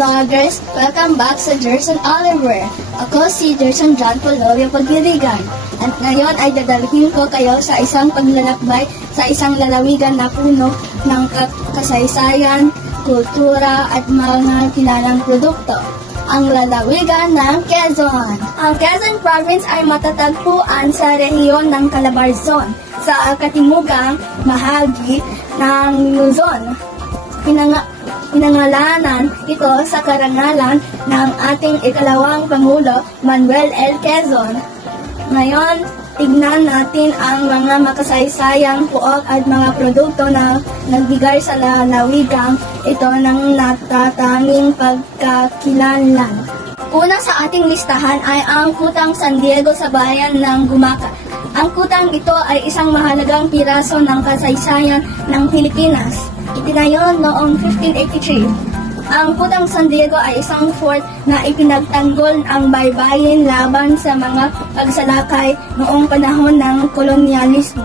vloggers! Welcome back sa Gerson Oliver. Ako si Gerson John Polorio Pagdirigan. At ngayon ay dadalhin ko kayo sa isang paglalakbay sa isang lalawigan na puno ng kasaysayan, kultura at mga kilalang produkto. Ang lalawigan ng Quezon. Ang Quezon Province ay matatagpuan sa rehiyon ng Calabarzon sa katimugang bahagi ng Luzon. Pinangalanan ito sa karangalan ng ating ikalawang Pangulo, Manuel L. Quezon. Ngayon, tignan natin ang mga makasaysayang puok at mga produkto na nagbigay sa lalawigang ito ng natatanging pagkakilanlan. Una sa ating listahan ay ang Kutang San Diego sa bayan ng Gumaca. Ang kutang ito ay isang mahalagang piraso ng kasaysayan ng Pilipinas. Itinayo noong 1583. Ang Kutang San Diego ay isang fort na ipinagtanggol ang baybayin laban sa mga pagsalakay noong panahon ng kolonyalismo.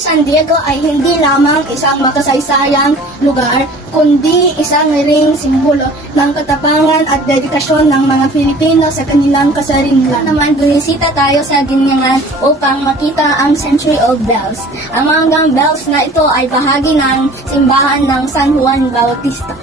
San Diego ay hindi lamang isang makasaysayang lugar, kundi isang ring simbolo ng katapangan at dedikasyon ng mga Pilipino sa kanilang kasarinlan. Naman, bumisita tayo sa Ginyangan upang makita ang Century Old Bells. Ang mga bells na ito ay bahagi ng simbahan ng San Juan Bautista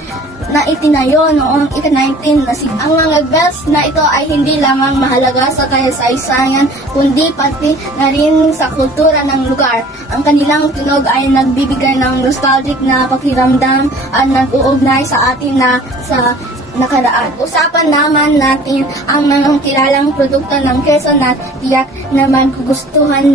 na itinayo noong ika-19 na siglo. Ang mga bells na ito ay hindi lamang mahalaga sa kasaysayan, kundi pati na rin sa kultura ng lugar. Ang kanilang tunog ay nagbibigay ng nostalgic na pakiramdam at nag-uugnay sa atin na sa nakaraan. Usapan naman natin ang mga kilalang produkto ng Quezon na tiyak na magugustuhan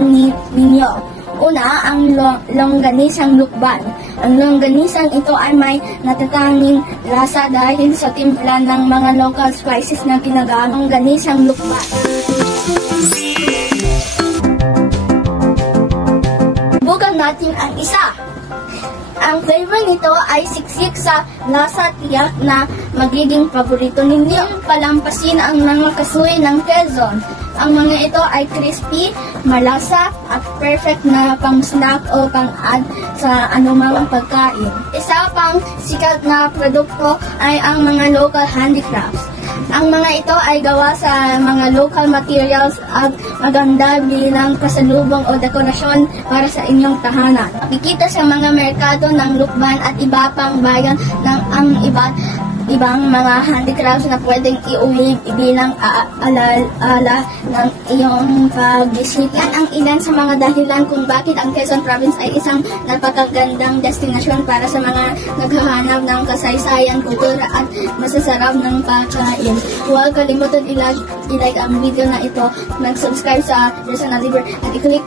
ninyo. Una, ang longganisang lukban. Ang longganisang ito ay may natatanging lasa dahil sa timpla ng mga local spices na ginagamit. Longganisang lukban. Subukan natin ang isa. Ang flavor nito ay siksik sa lasa, tiyak na magiging paborito ninyo. Palampasin ang mga kasuy ng Quezon. Ang mga ito ay crispy, malasa, at perfect na pang-snack o pang-add sa anumang pagkain. Isa pang sikat na produkto ay ang mga local handicrafts. Ang mga ito ay gawa sa mga local materials at maganda bilang pasalubong o dekorasyon para sa inyong tahanan. Makikita sa mga merkado ng Lukban at iba pang bayan ng ang ibang mga handicrafts na pwedeng iuwi bilang alaala ng iyong pagbisita. Yan ang ilan sa mga dahilan kung bakit ang Quezon Province ay isang napakagandang destinasyon para sa mga naghahanap ng kasaysayan, kultura at masasarap ng pagkain. Huwag kalimutan i-like ang video na ito, mag-subscribe sa Gerson Oliver at i-click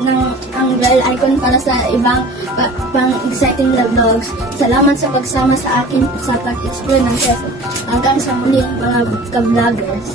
ang bell icon para sa ibang pang-exciting vlogs. Salamat sa pagsama sa akin sa pag-explore ng Quezon. Hanggang sa muli mga ka-vloggers.